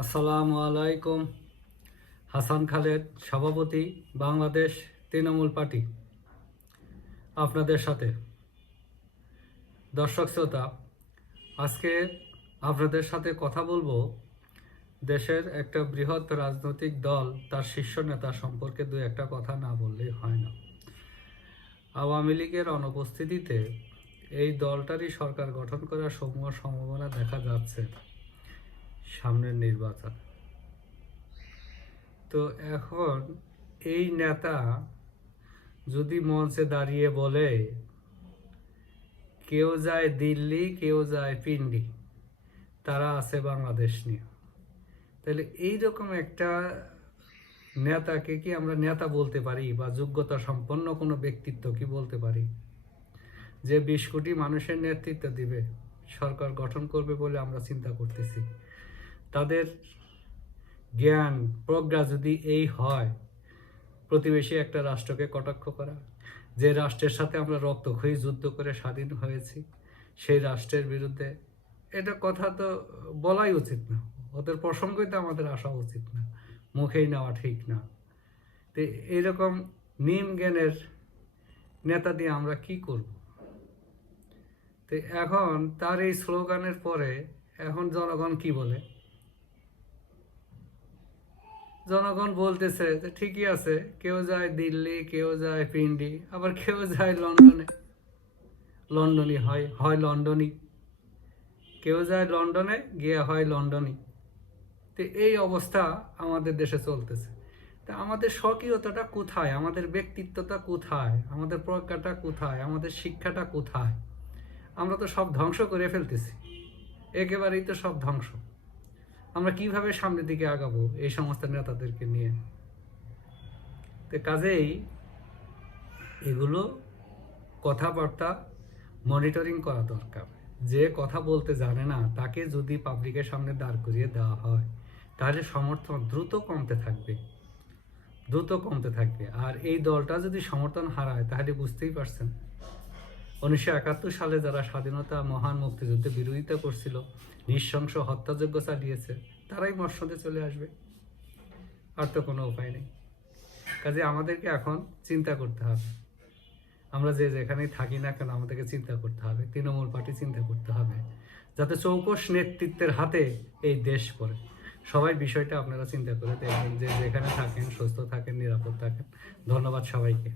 আসসালামু আলাইকুম। হাসান খালেদ, সভাপতি, বাংলাদেশ তৃণমূল পার্টি, আপনাদের সাথে। দর্শক শ্রোতা, আজকে আপনাদের সাথে কথা বলবো দেশের একটা বৃহৎ রাজনৈতিক দল তার শীর্ষ নেতা সম্পর্কে দু একটা কথা না বললেই হয় না। আওয়ামী লীগের অনুপস্থিতিতে এই দলটারই সরকার গঠন করার সমূহ সম্ভাবনা দেখা যাচ্ছে সামনের নির্বাচন। তো এখন এই নেতা যদি মঞ্চে দাঁড়িয়ে বলে কেউ যায় দিল্লি, কেউ যায় পিন্ডি, তারা আছে বাংলাদেশ নিয়ে, তাহলে এইরকম একটা নেতাকে কি আমরা নেতা বলতে পারি, বা যোগ্যতা সম্পন্ন কোনো ব্যক্তিত্ব কি বলতে পারি, যে 20 কোটি মানুষের নেতৃত্ব দিবে, সরকার গঠন করবে বলে আমরা চিন্তা করতেছি? তাদের জ্ঞান প্রজ্ঞা যদি এই হয়, প্রতিবেশী একটা রাষ্ট্রকে কটাক্ষ করা, যে রাষ্ট্রের সাথে আমরা রক্তক্ষয়ী যুদ্ধ করে স্বাধীন হয়েছি সেই রাষ্ট্রের বিরুদ্ধে, এটা কথা তো বলাই উচিত না, ওদের প্রসঙ্গই তো আমাদের আসা উচিত না, মুখেই নেওয়া ঠিক না। তো এইরকম নিম জ্ঞানের নেতা দিয়ে আমরা কি করব? তো এখন তার এই স্লোগানের পরে এখন জনগণ কি বলে? জনগণ বলতেছে যে ঠিকই আছে, কেউ যায় দিল্লি, কেউ যায় পিন্ডি, আবার কেউ যায় লন্ডনে, লন্ডনই হয়, হয় লন্ডনই, কেউ যায় লন্ডনে গিয়ে হয় লন্ডনই। তো এই অবস্থা আমাদের দেশে চলতেছে। তা আমাদের স্বকীয়তাটা কোথায়, আমাদের ব্যক্তিত্বটা কোথায়, আমাদের প্রজ্ঞাটা কোথায়, আমাদের শিক্ষাটা কোথায়? আমরা তো সব ধ্বংস করে ফেলতেছি, একেবারেই তো সব ধ্বংস। আমরা কিভাবে সামনের দিকে আগাবো এই সমস্ত নেতাদেরকে নিয়ে? তো কাজেই এগুলো কথাবার্তা মনিটরিং করা দরকার। যে কথা বলতে জানে না তাকে যদি পাবলিকের সামনে দাঁড় করিয়ে দেওয়া হয়, তাহলে সমর্থন দ্রুত কমতে থাকবে, দ্রুত কমতে থাকবে। আর এই দলটা যদি সমর্থন হারায়, তাহলে বুঝতেই পারছেন 1971 সালে যারা স্বাধীনতা মহান মুক্তিযুদ্ধে বিরোধিতা করছিল, নৃশংস হত্যাযজ্ঞ চালিয়েছে, তারাই মসনদে চলে আসবে, আর তো কোনো উপায় নেই। কাজে আমাদেরকে এখন চিন্তা করতে হবে, আমরা যে যেখানেই থাকি না কেন আমাদেরকে চিন্তা করতে হবে, তৃণমূল পার্টি চিন্তা করতে হবে, যাতে চৌকস নেতৃত্বের হাতে এই দেশ পড়ে। সবাই বিষয়টা আপনারা চিন্তা করে দেখবেন, যে যেখানে থাকেন সুস্থ থাকেন, নিরাপদ থাকেন। ধন্যবাদ সবাইকে।